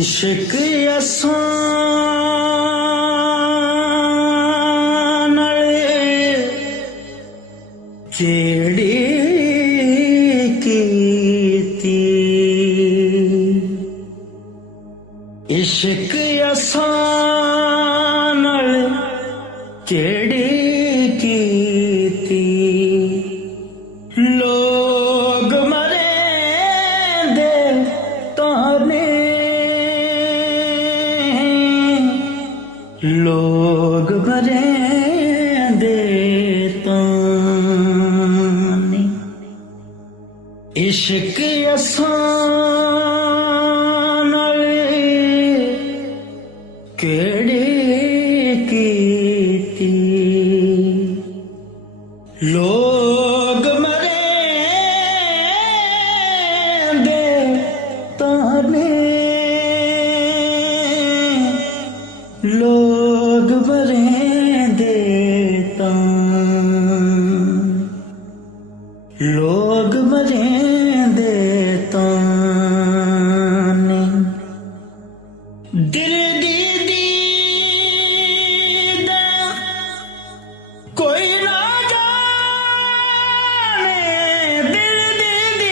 इश्क असान केड़ी कीती इश्क असान केड़ी कीती लोग मरे दे ताने लोग मरे दे ताने इश्क असान केड़ी कीती लोग मरे दे ताने लोग मरे दे लोग मरे दे ताने दिल दी दीद कोई ना जाने दिल दी दीद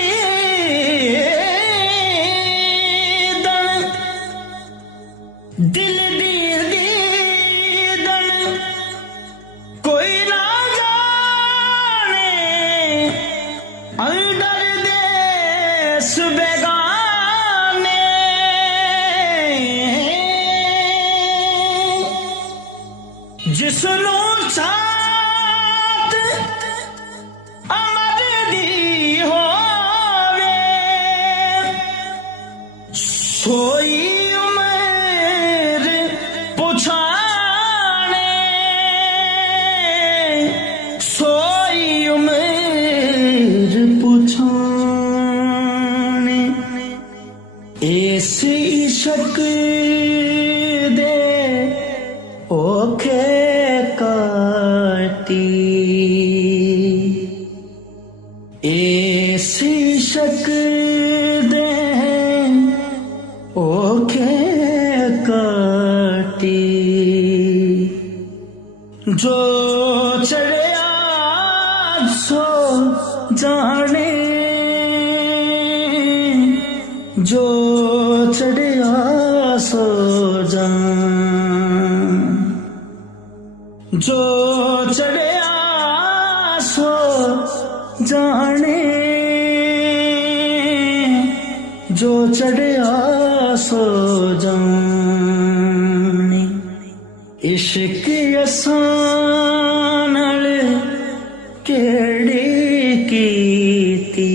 दिल दी दीद कोई ना जाने अंदर देश बेगाने जिसनू छात अमर दी होवे सोई उमर पुछाने सोई उमर पुछाने ऐसी इश्क दे ओखे काटी ऐसी इश्क दे ओखे काटी जो चढ़िया सो जाने जो चढ़िया सो जान जो चढ़िया सो जाने जो चढ़िया सो जाने इश्क असान केड़ी कीती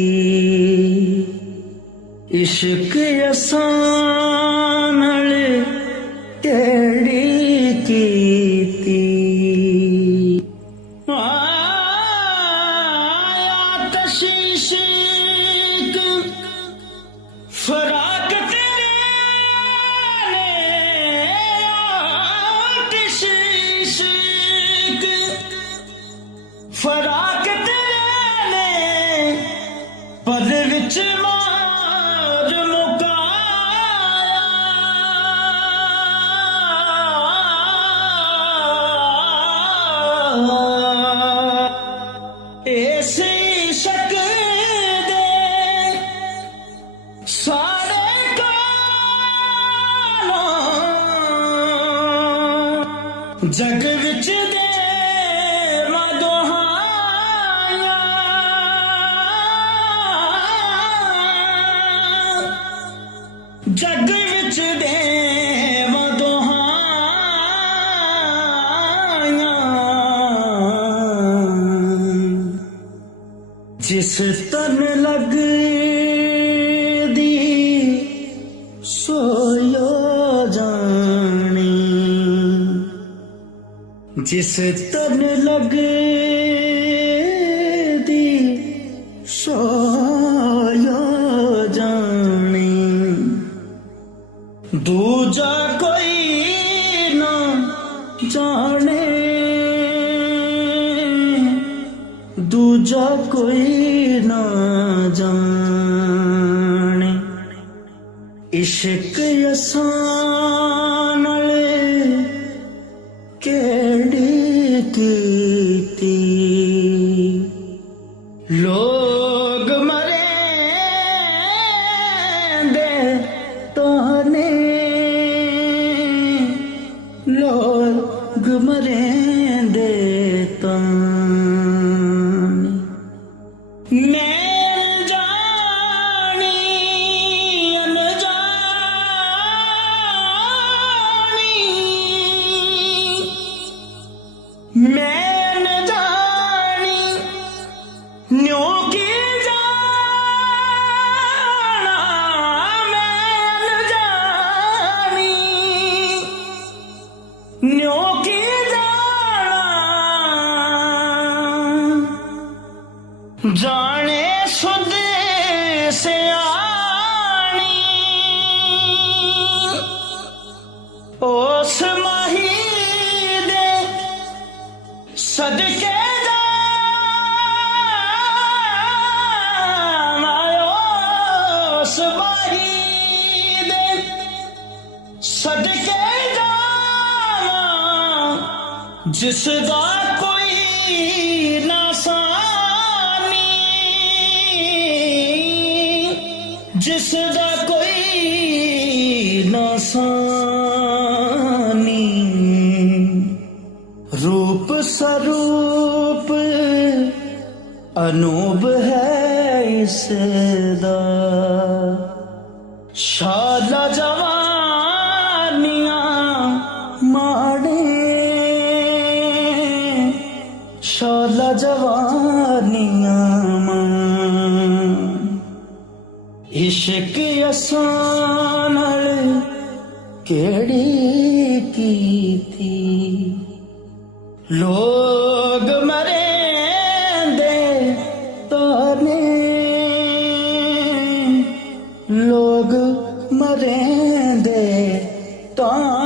इश्क असान केड़ी कीती आतिश इश्क फराक तेरे आतिश इश्क फराक तेरे पद विच मार मुकाया ऐसे इश्क दे सारे कालों जग विच दे जग विच देव दुहाइयां जिस तन लग दी सोयो जानी जिस तन लग दी सोयो जानी दूजा कोई ना जाने दूजा कोई ना जाने इश्क असां नाल केड़ी कीती लोग मरे दे ताने लोग मरे दे ताने मैं मैं न जानी न्यों की जाना मैं न जानी न्यों की जाना जाने सुध से आनी ओस माही सदके सदके जिसदा कोई ना सानी जिसदा कोई ना सानी रूप स्वरूप अनूप है इसदा शाला जवानियां माड़े शाला जवानियां इश्क असां नाल केड़ी कीती लोग मरे दे ताने लोग मरे दे ताने